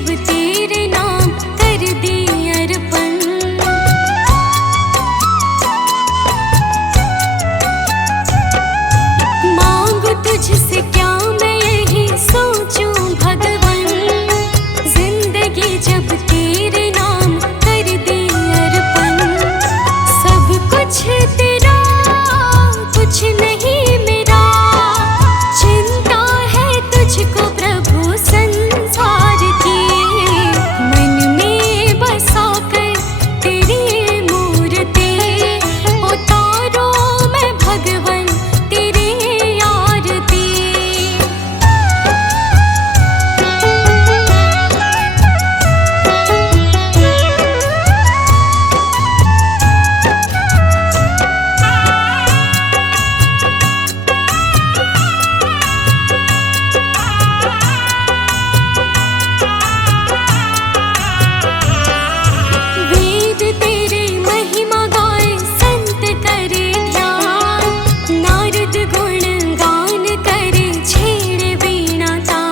जब तेरे नाम कर दी अर्पण। मांगू तुझसे क्या मैं यही सोचूं भगवन, जिंदगी जब तेरे नाम कर दी अर्पण। सब कुछ तेरा कुछ नहीं मेरा, चिंता है तुझको प्रभु संसार की। मन में बसा कर तेरी मूर्ति, उतारो मैं भगवन तेरी आरती। वेद तेरी महिमा गाए संत करे ध्यान, नारद गुण गान करे छेड़े वीणा तान।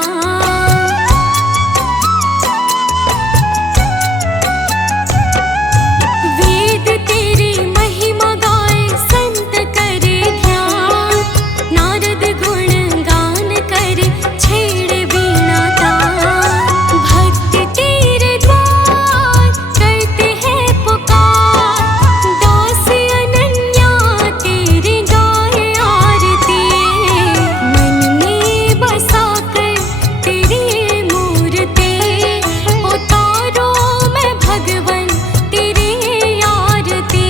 वेद तेरी महिमा गाए संत करे ध्यान, नारद गुण गान करे छेड़े वीणा तान। भक्त तेरे द्वार करते हैं पुकार, दास अनन्या तेरी गाए आरती। मन में बसा कर तेरी मूर्ति, उतारो मैं भगवन तेरी आरती।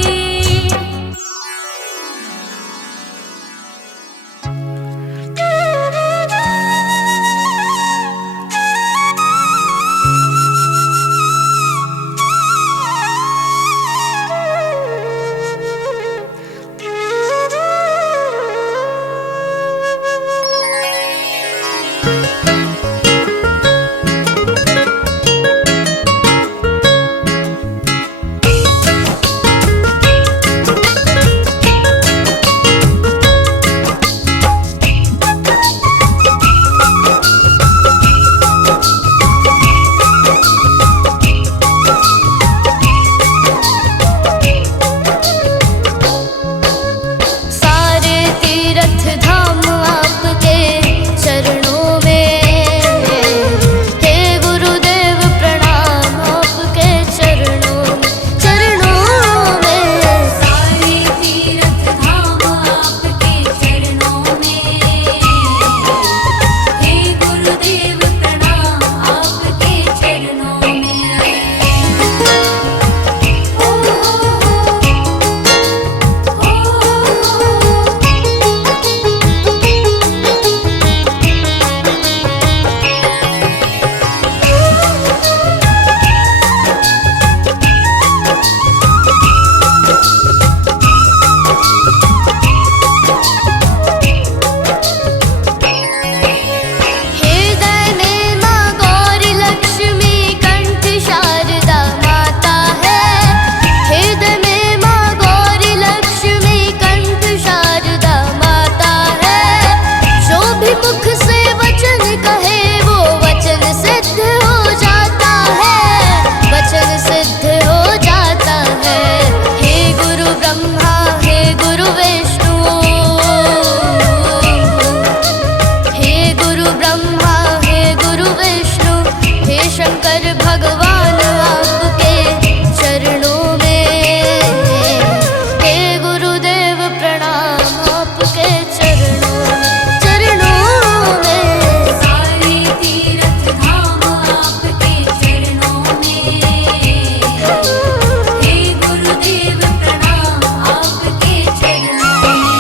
सारे तीर्थ धाम आपके चरणों में, हे गुरुदेव प्रणाम आपके चरणों में। सारे तीर्थ धाम आपके चरणों में, हे गुरुदेव प्रणाम आपके चरणों में। हृदय में माँ गौरी लक्ष्मी कंठ शारदा माता है। हृदय में माँ गौरी लक्ष्मी कंठ शारदा माता है। जो भी मुख से वचन कहे वो वचन सिद्ध हो जाता है, वचन सिद्ध हो जाता है। हे गुरु ब्रह्मा हे गुरु विष्णु, हे गुरु ब्रह्मा हे गुरु विष्णु, हे शंकर भगवान आपके चरणों में, हे गुरुदेव प्रणाम आपके चरणों में। सारे तीर्थ धाम आपके चरणों में, हे गुरुदेव प्रणाम आपके चरणों में।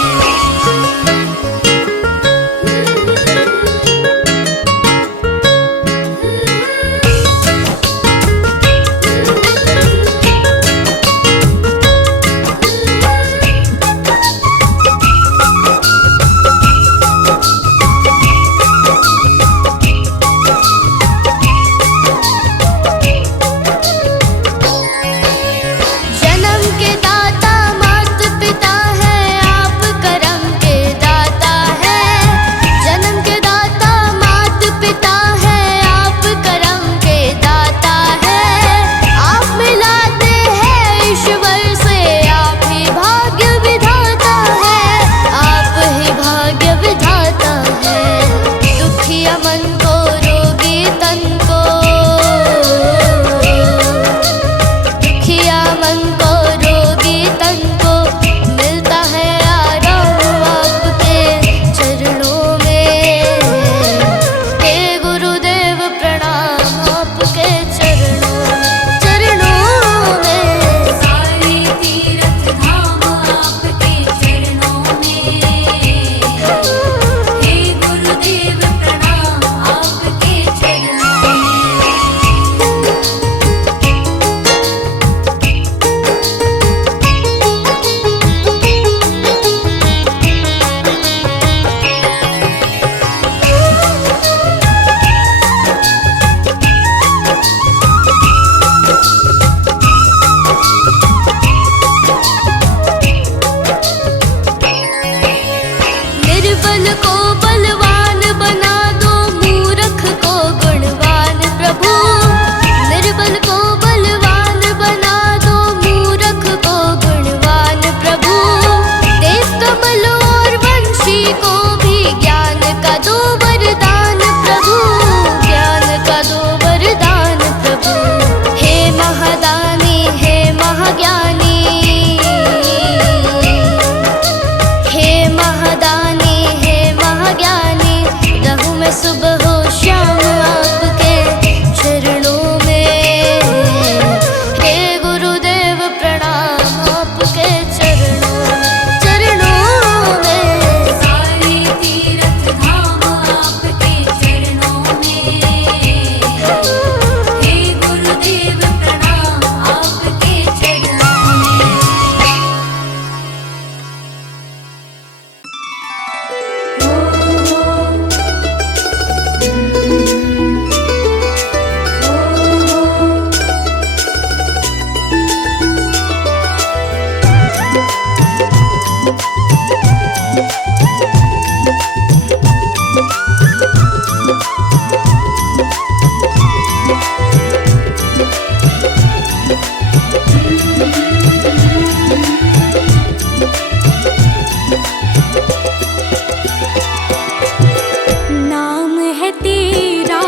नाम है तेरा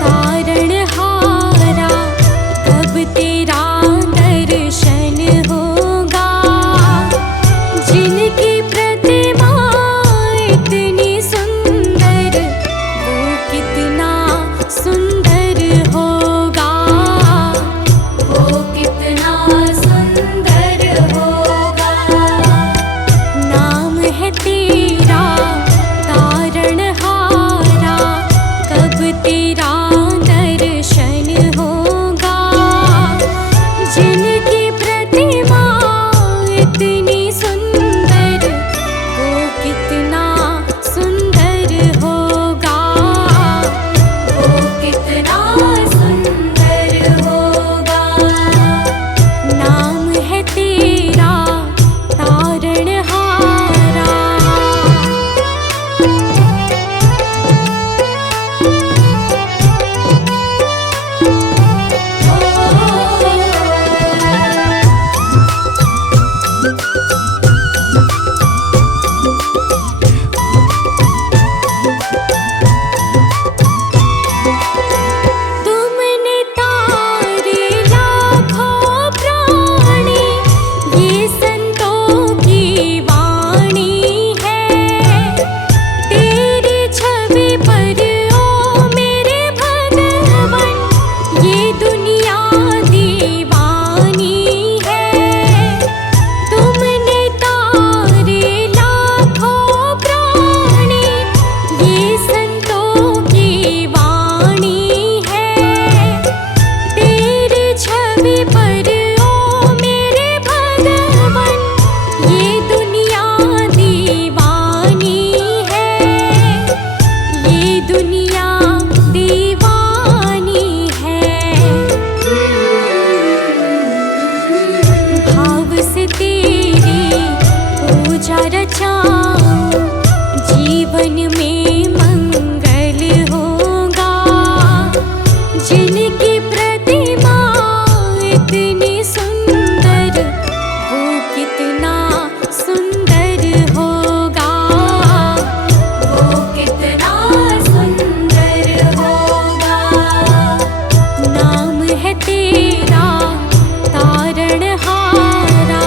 तारणहारा, कब तेरा दर्शन होगा। जिनकी प्रतिमा इतनी सुंदर, वो कितना सुंदर होगा, वो कितना सुंदर होगा। नाम है तेरा तारणहारा, कब तेरा दर्शन होगा। जिनकी प्रतिमा इतनी सुंदर, वो कितना सुंदर होगा, वो कितना सुंदर होगा। नाम है तेरा तारणहारा। तुमने तारे लाखों प्राणी, ये संतों की वाणी है। तेरी छवि पर ओ मेरे भगवन, ये दुनिया दीवानी है। तुमने तारे लाखों प्राणी, ये संतों की वाणी है। तेरी छवि पर ओ मेरे भगवन, ये दुनिया दीवानी है, ये दुनिया दीवानी है। भाव से तेरी पूजा रचाऊं, जीवन में मंगल होगा। जिनकी प्रतिमा इतनी सुंदर, वो कितना सुंदर होगा, वो कितना सुंदर होगा। नाम है तेरा तारणहारा।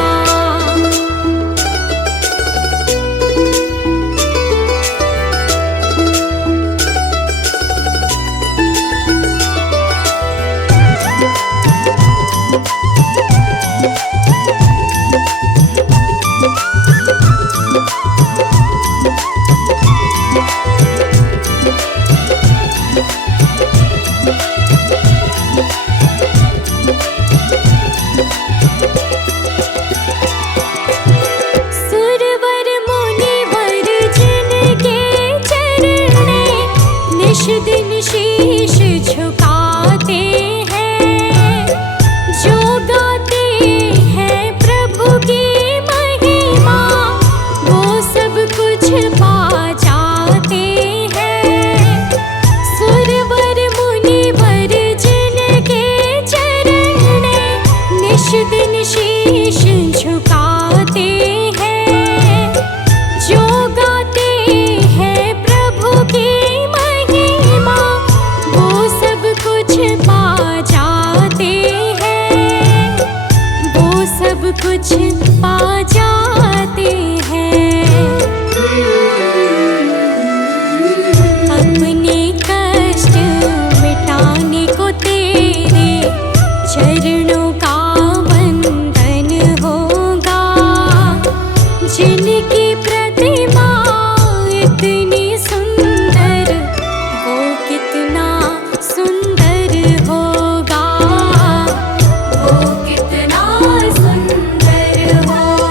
सुरवर मुनिवर जिनके चरणे, निश दिन शीश झुकाते हैं। जो गाते हैं प्रभु की महिमा, वो सब कुछ पा जाते हैं। सुरवर मुनिवर जिनके चरणे, निश दिन शीश झुकाते हैं। जो गाते हैं प्रभु की महिमा, वो सब कुछ पा जाते हैं, वो सब कुछ पा जाते हैं। अपने कष्ट मिटाने को तेरे चरणों का वंदन होगा। जिनकी प्रतिमा इतनी सुंदर, वो कितना सुंदर होगा, वो कितना सुंदर होगा।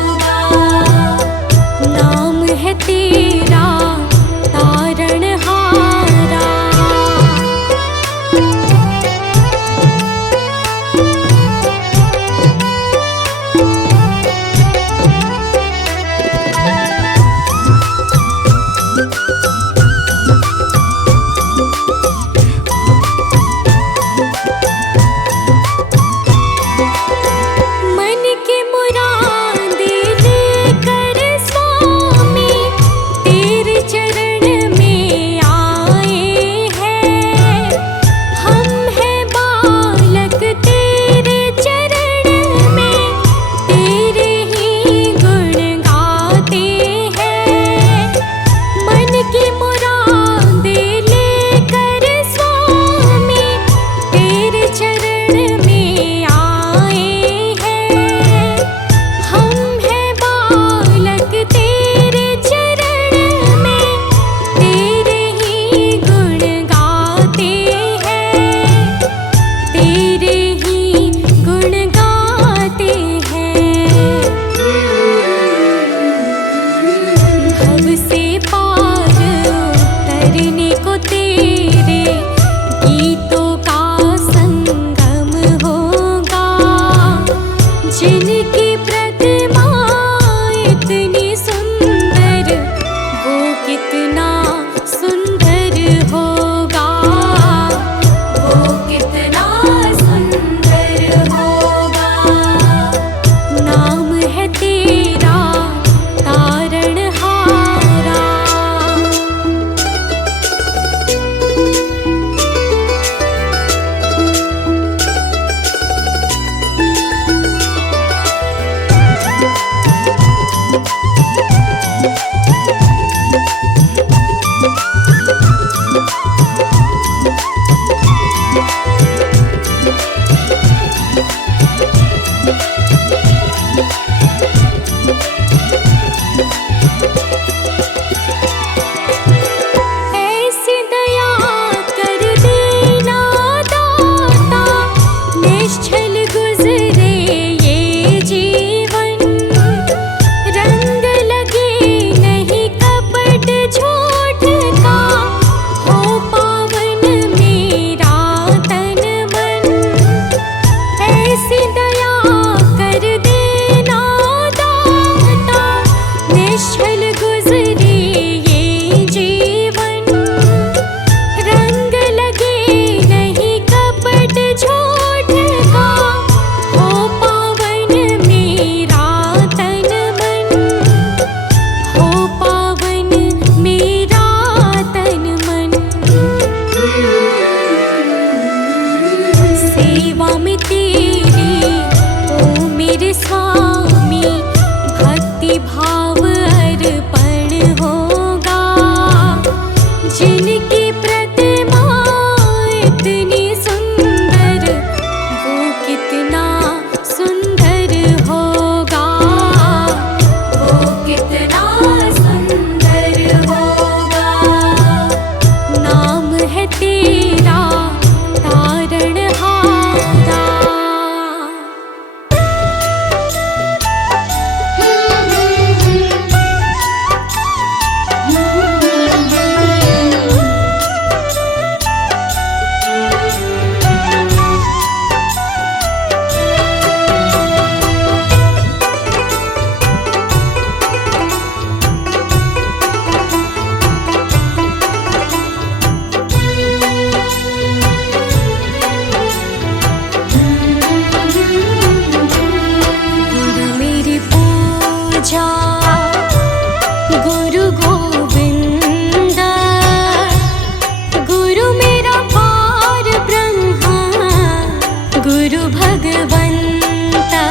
गुरु भगवंता।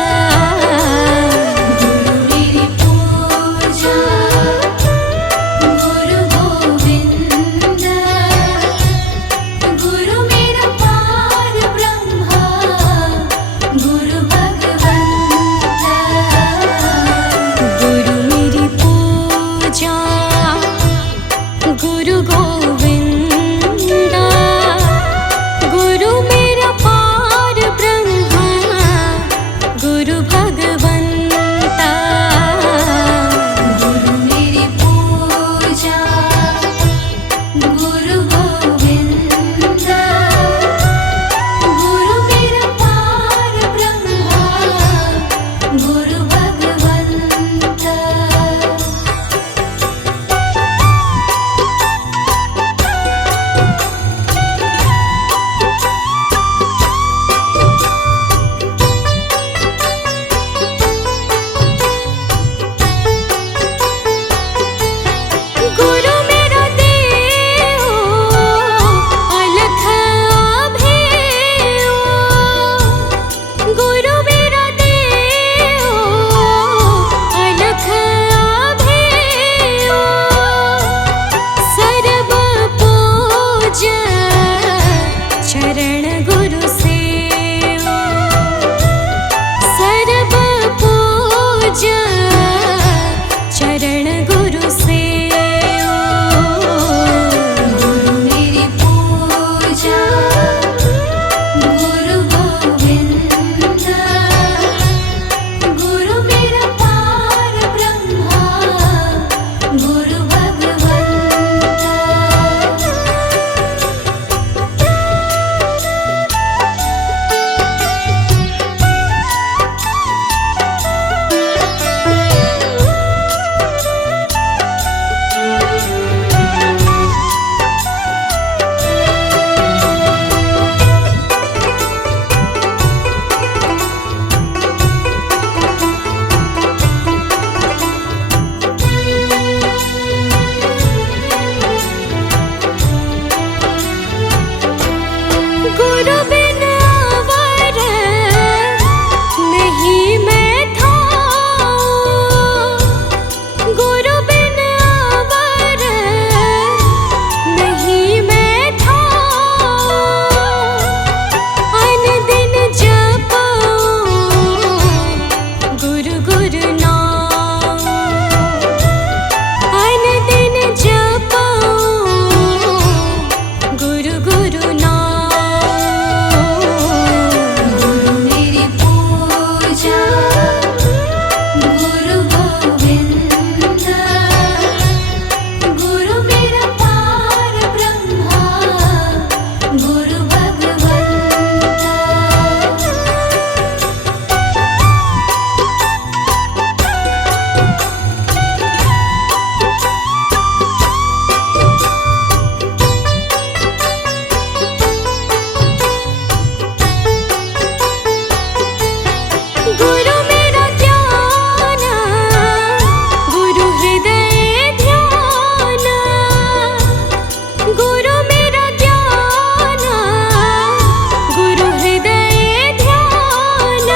गुरु मेरी पूजा, गुरु गोविंद, गुरु मेरा पार ब्रह्मा, गुरु भगवंता। गुरु मेरी पूजा, गुरु गोविंदा, गुरु मेरा पार ब्रह्मा, गुरु भगवंता। गुरु मेरी पूजा, गुरु गोविंदा, गुरु मेरा पार ब्रह्मा, गुरु भगवंता। गुरु मेरा देव, अलख अभेयो। गुरु मेरा देव, अलख अभेयो। सर्व पूज चरण गुरु सेवो। सर्व पूज चरण गुरु सेवो। गुरु मेरी पूजा, गुरु गोविंदा, गुरु मेरा पार ब्रह्मा, गुरु भगवंता। गुरु बिन अवर नहीं मैं थाऊं। गुरु बिन अवर नहीं मैं थाऊं। अन दिन जपूं गुरु गुरु नाम। अन दिन जपूं गुरु गुरु नाम। गुरु मेरी पूजा, गुरु गोविंदा, गुरु मेरा पार ब्रह्मा, गुरु भगवंता। गुरु मेरा ध्यान, गुरु हृदय ध्यान। गुरु मेरा ध्यान, गुरु हृदय ध्यान।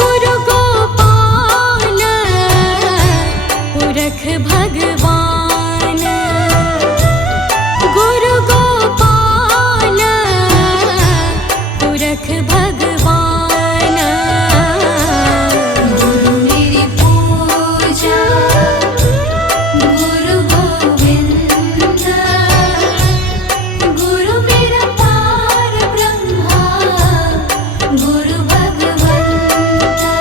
गुरु गोपाल पुरख भगवान। गुरु गोपाल पुरख भगवान। गुरु मेरी पूजा, गुरु गोविंदा, गुरु मेरा पार ब्रह्मा, गुरु भगवंता।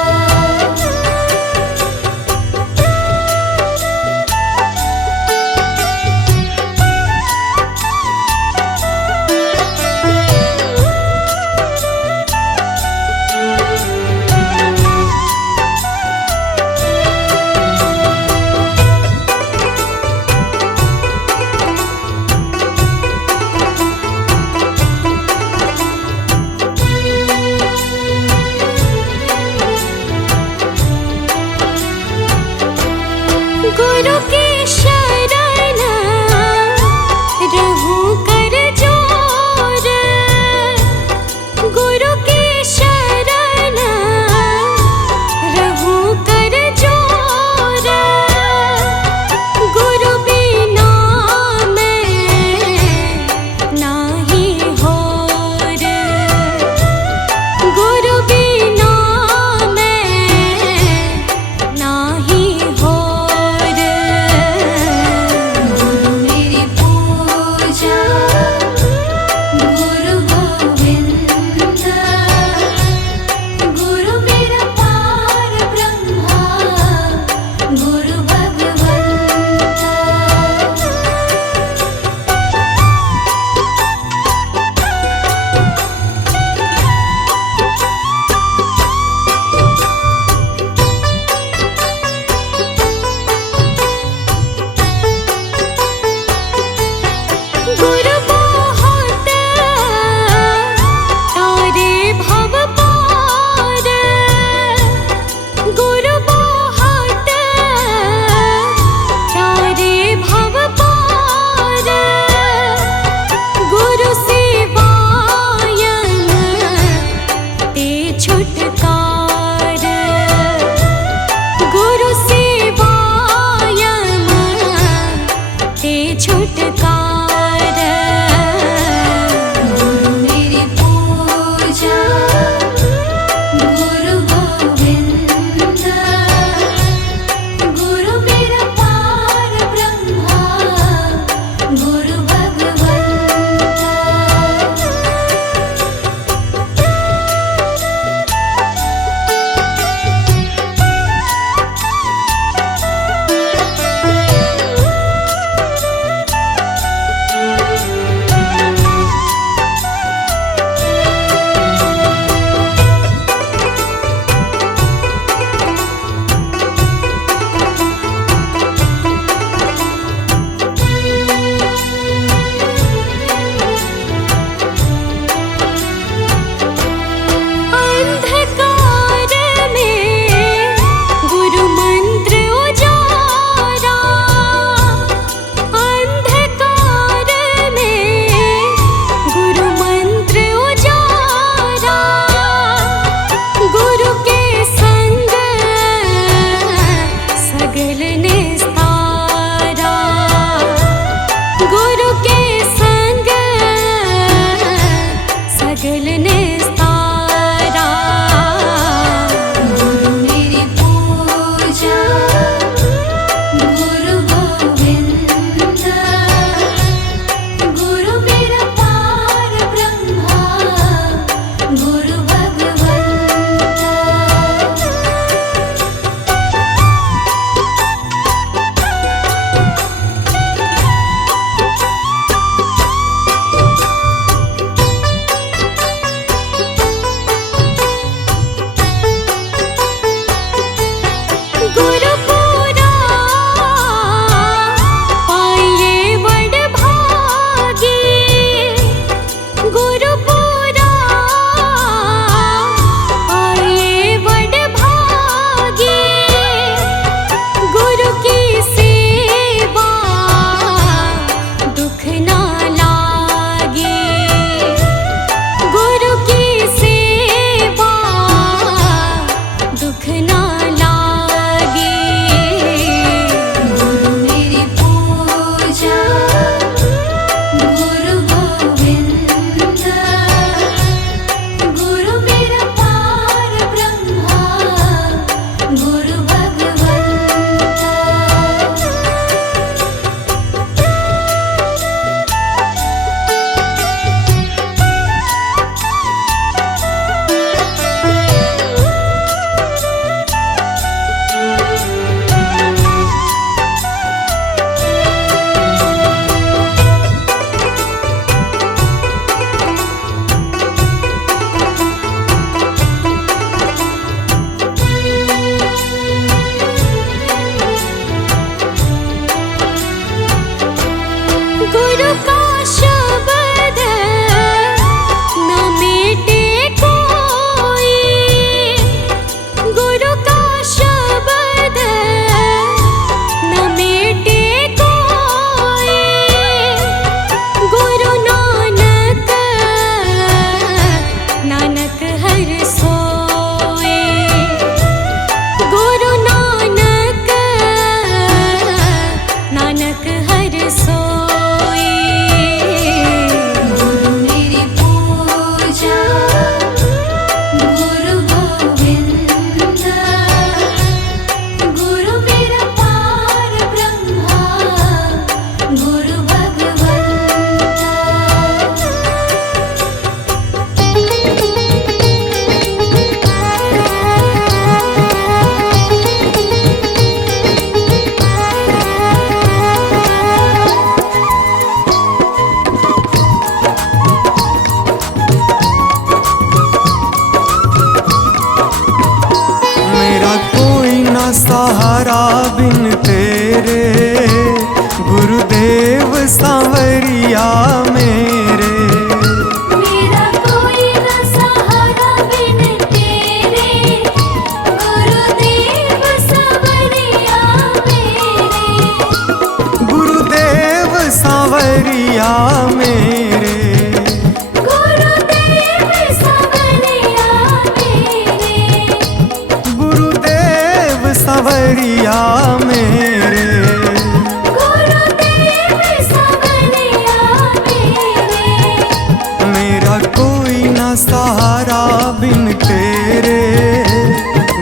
सहारा बिन तेरे,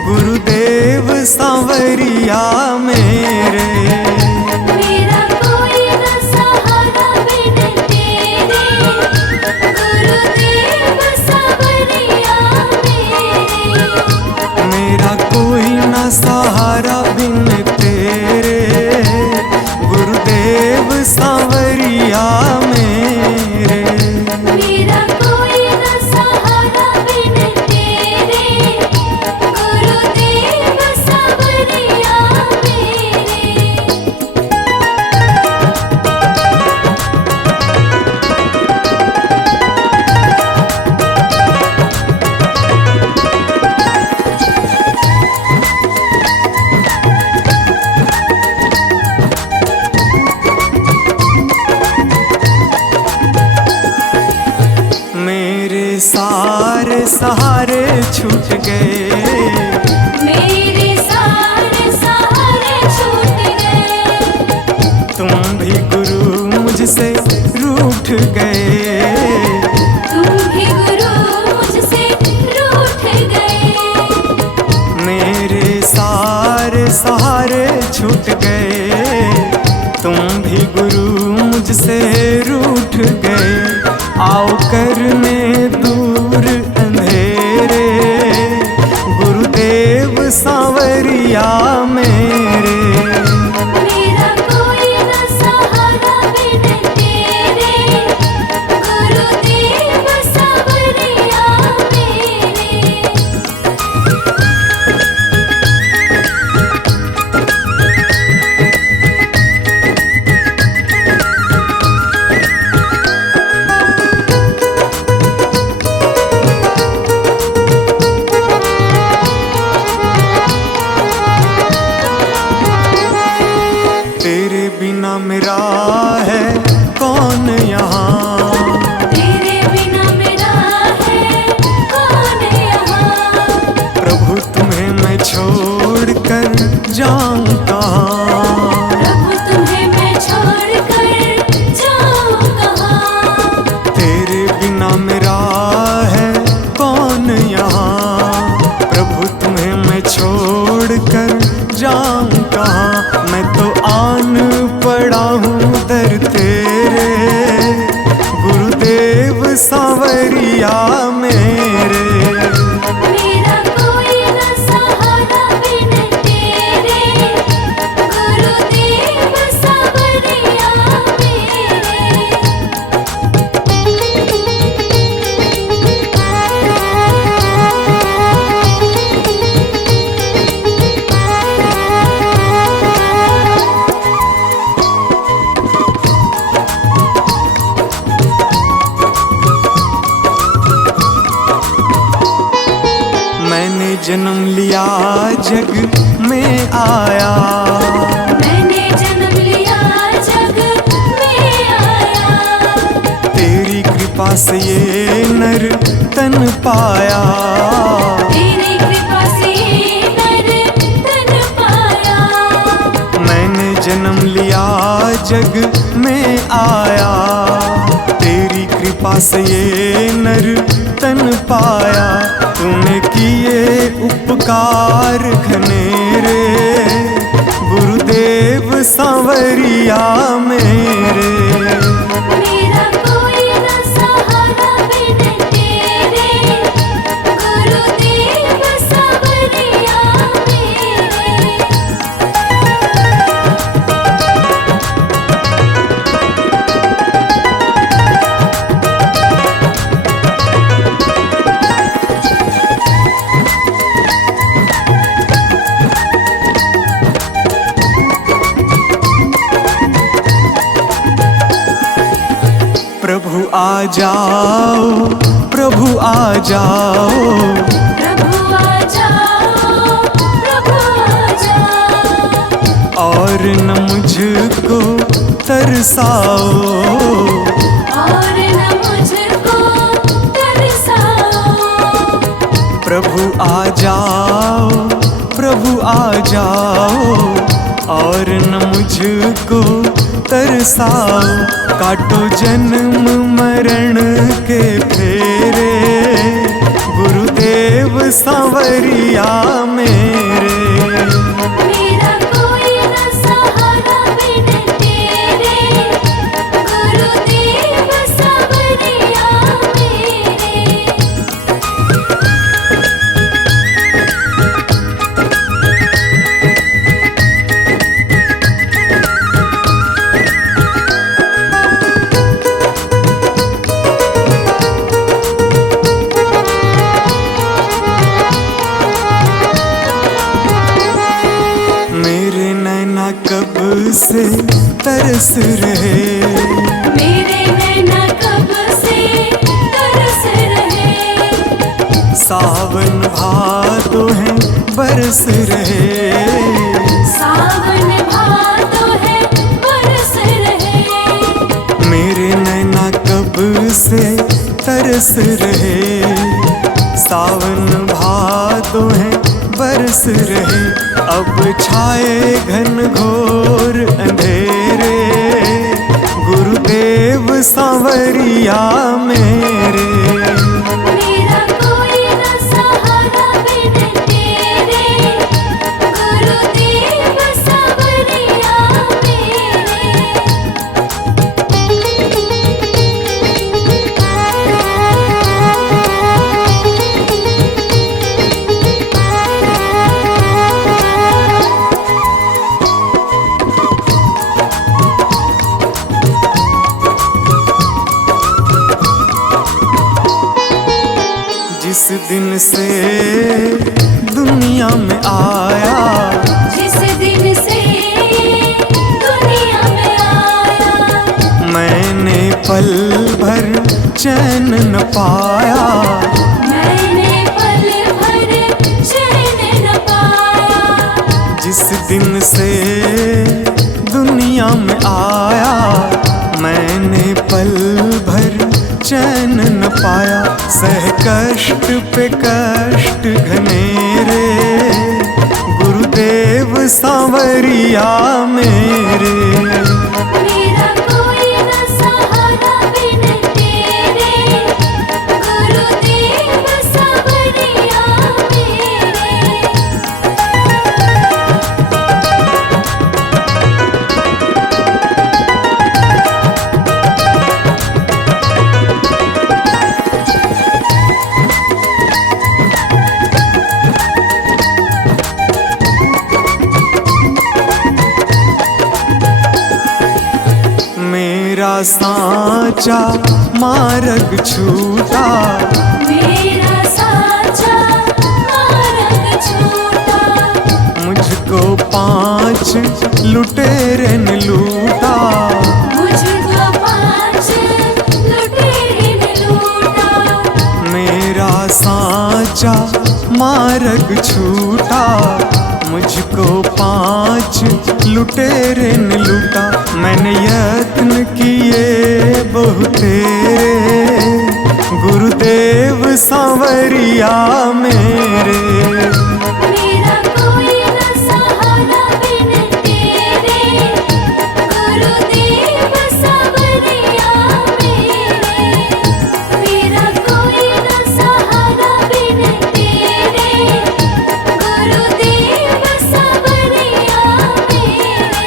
गुरुदेव सांवरिया मेरे। मेरा कोई न सहारा बिन तेरे, गुरुदेव सांवरिया मेरे। मेरा कोई न सहारा बिन तेरे, गुरुदेव सांवरिया मेरे। मेरा कोई न सहारा बिन तेरे, गुरुदेव सांवरिया मेरे। मेरे सारे सहारे छूट गए, मेरे सारे सहारे छूट गए। तुम भी गुरु मुझसे रूठ गए। तुम भी गुरु मुझसे रूठ गए। मेरे सारे सहारे छूट गए, तुम भी गुरु मुझसे रूठ गए। आओ करने दूर अंधेरे, गुरुदेव सांवरिया मेरे। मेरा कोई न सहारा बिन तेरे, गुरुदेव सांवरिया मेरे। तेरे बिना मेरा है कौन यहाँ, तेरे बिना मेरा है कौन यहाँ। प्रभु तुम्हें मैं छोड़ कर जाऊँ कहाँ। प्रभु तुम्हें मैं छोड़ कर जाऊँ कहाँ। तेरे बिना मेरा है कौन यहाँ, प्रभु तुम्हें मैं छोड़ कर जाऊँ कहाँ। मैं तो आन पड़ा हूँ दर तेरे, गुरुदेव सांवरिया मेरे। मेरा कोई न सहारा बिन तेरे, गुरुदेव सांवरिया मेरे। मैंने जन्म लिया जग में आया, मैंने जन्म लिया जग में आया। तेरी कृपा से ये नर तन पाया। तेरी कृपा से नर तन पाया। मैंने जन्म लिया जग में आया, तेरी कृपा से ये नर तन पाया। तूने किए उपकार घनेरे, गुरुदेव सांवरिया मेरे। मेरा कोई न सहारा बिन तेरे, गुरुदेव सांवरिया मेरे। प्रभु आ जाओ, प्रभु आ जाओ, प्रभु आ जाओ, प्रभु आ जाओ। और न मुझको तरसाओ, और न मुझको तरसाओ। प्रभु आ जाओ, प्रभु आ जाओ, और न मुझको तरसाओ। काटो जन्म मरण के फेरे, सांवरिया मेरे। मेरा कोई न सहारा बिन तेरे, गुरुदेव सांवरिया मेरे। मेरे नैना कब से तरस रहे, मेरे नैना कब से तरस रहे। सावन भादो है बरस रहे, सावन भादो है बरस रहे। मेरे नैना कब से तरस रहे, सावन भादो है बरस रहे। अब छाए घन घोर अंधेरे, गुरुदेव सांवरिया मेरे। मेरा कोई न सहारा बिन तेरे, गुरुदेव सांवरिया जिस दिन से दुनिया में आया, जिस दिन से दुनिया में आया। मैंने पल भर चैन न पाया, मैंने पल भर चैन न पाया। जिस दिन से दुनिया में आया, मैंने पल भर चैन न पाया। सह कष्ट पे कष्ट घनेरे, गुरुदेव सांवरिया मेरे। मेरा कोई न सहारा बिन तेरे, गुरुदेव सांवरिया मेरे। मेरा सांचा मार्ग छूटा, मेरा साचा मार्ग छूटा। मुझको 5 लुटेरे ने लूटा, मुझको 5 लुटेरे ने लूटा। मेरा सांचा मार्ग छूटा, मुझको 5 लुटेरे ने लूटा। मैंने यत्न किए बहुतेरे, गुरुदेव सांवरिया मेरे। मेरा कोई न सहारा बिन तेरे, गुरुदेव सांवरिया मेरे। मेरा कोई न सहारा बिन तेरे, गुरुदेव सांवरिया मेरे।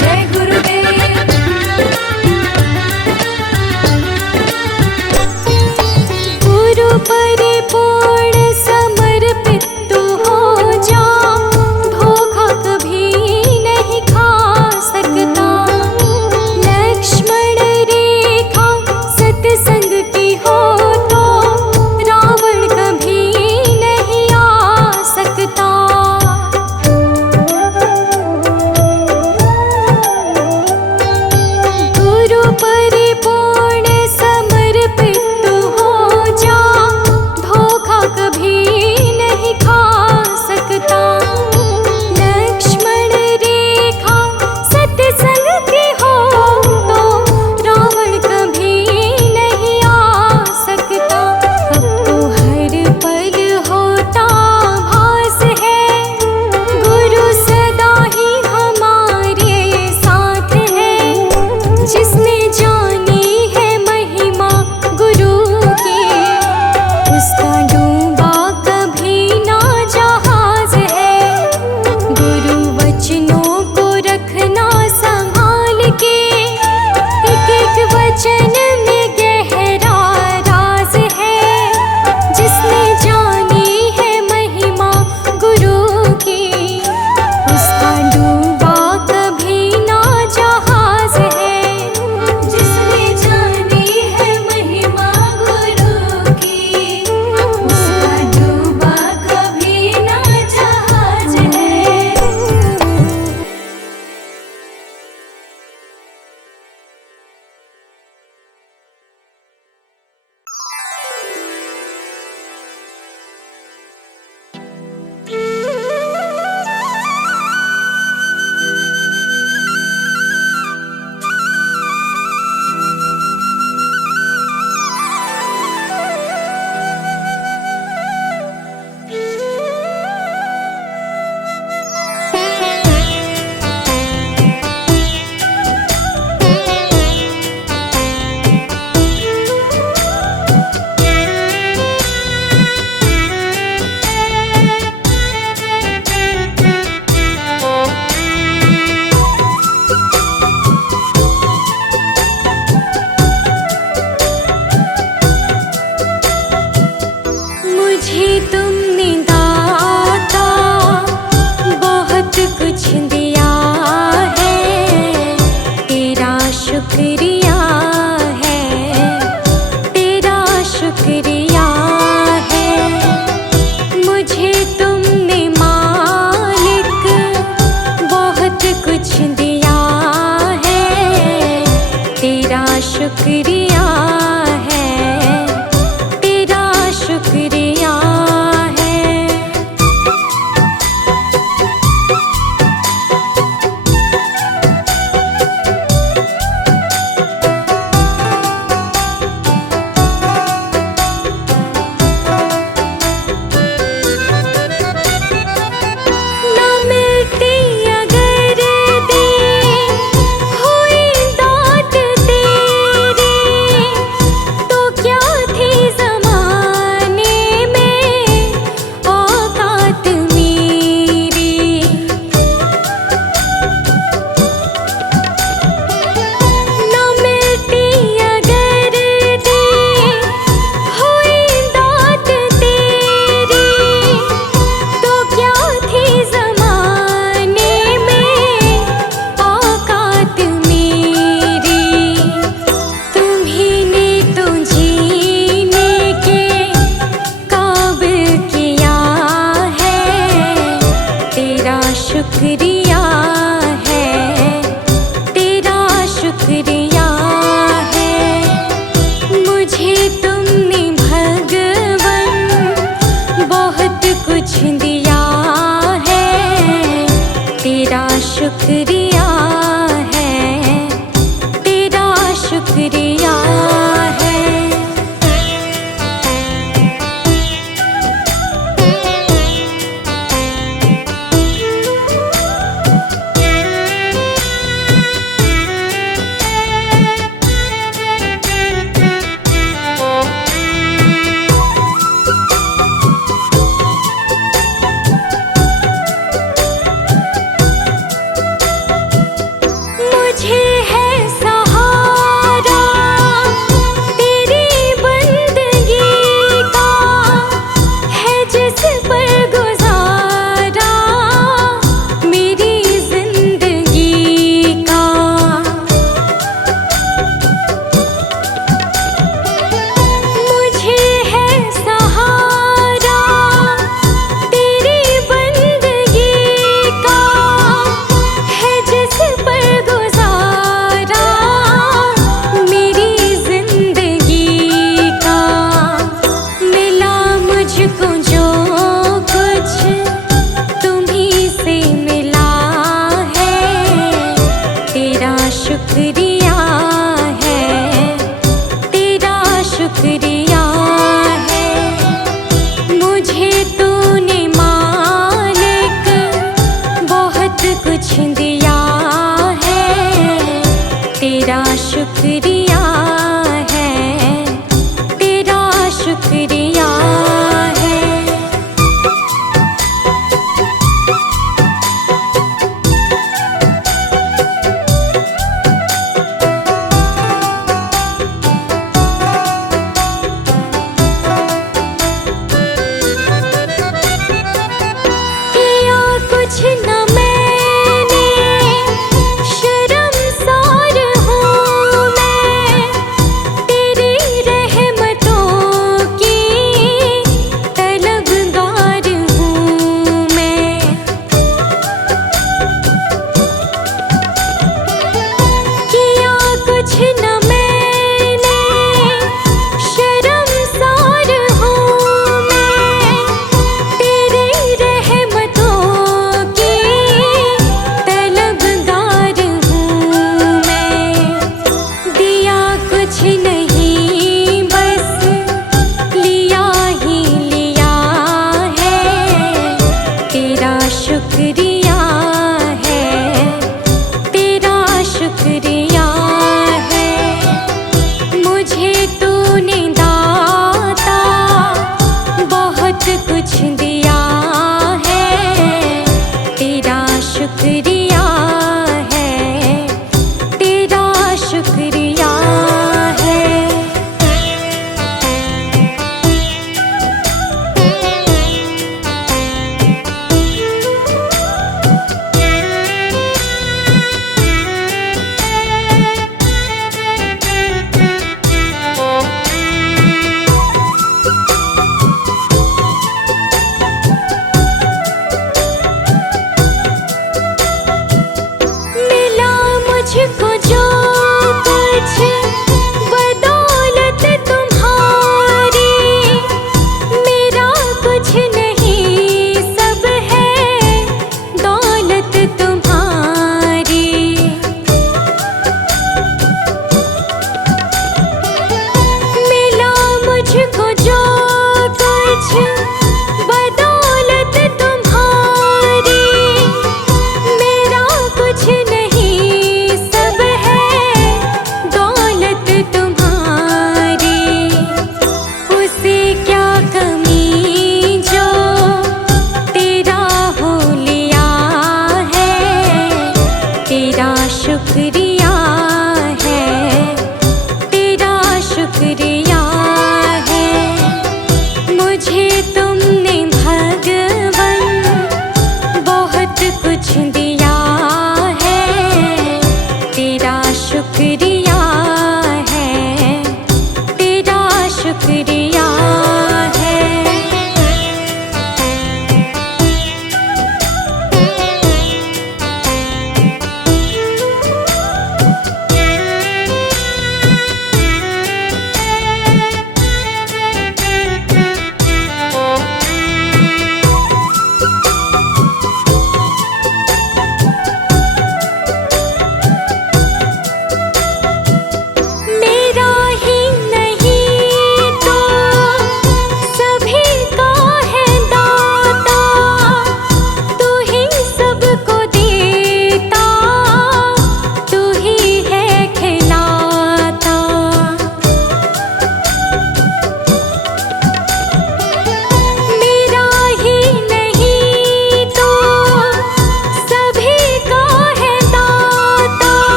जय गुरुदेव। गुरु परिपूर्ण समर्पित तू हो जा, धोखा कभी नहीं खा सकता। लक्ष्मण रेखा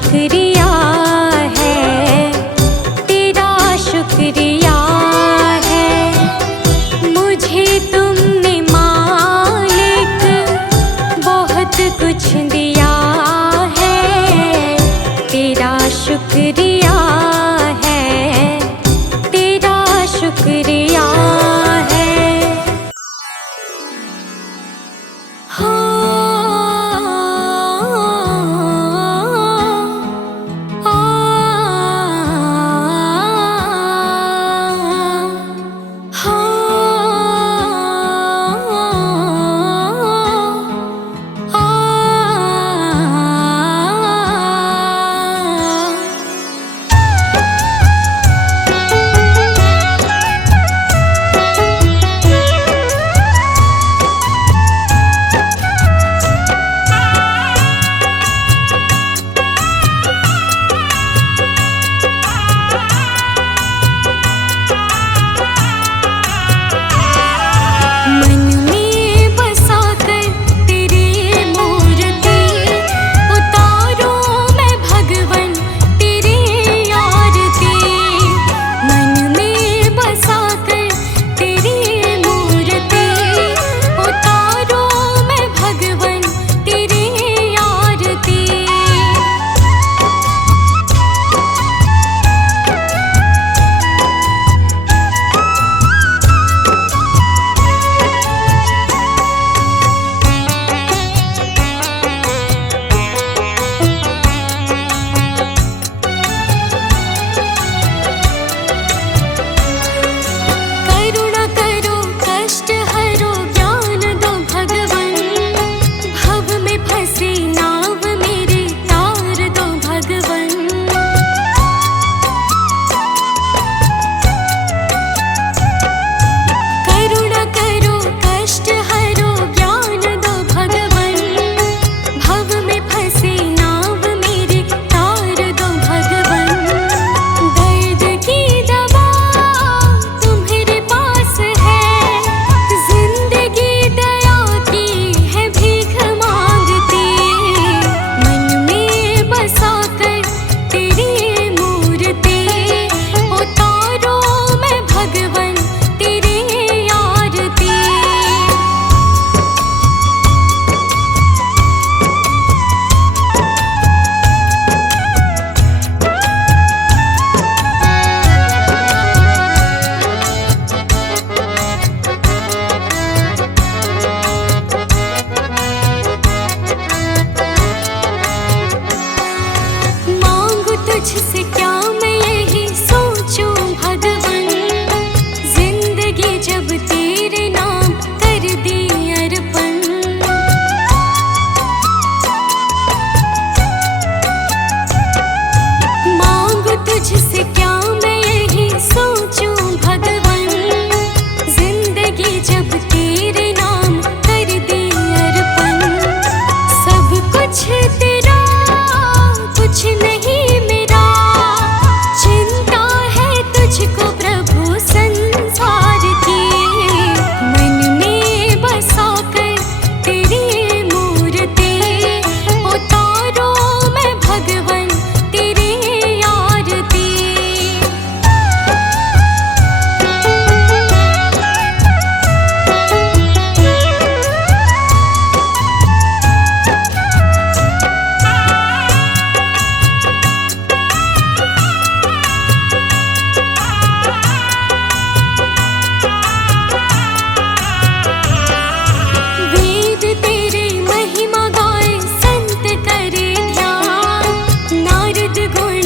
शुक्रिया है, तेरा शुक्रिया है। मुझे तुमने मालिक बहुत कुछ दिया है, तेरा शुक्रिया है, तेरा शुक्रिया है। तुझसे क्या मैं यही सोचूं भगवन, जिंदगी जब तेरे नाम कर दी अर्पण। मांगू तुझसे क्या मैं यही सोचूं भगवन, जिंदगी जब तेरे नाम कर दी अर्पण। सब कुछ तेरा कुछ नहीं तुझको प्रभु संसार की, मन में बसाकर तेरी मूर्ति उतारो मैं भगवन तेरी आरती। गुण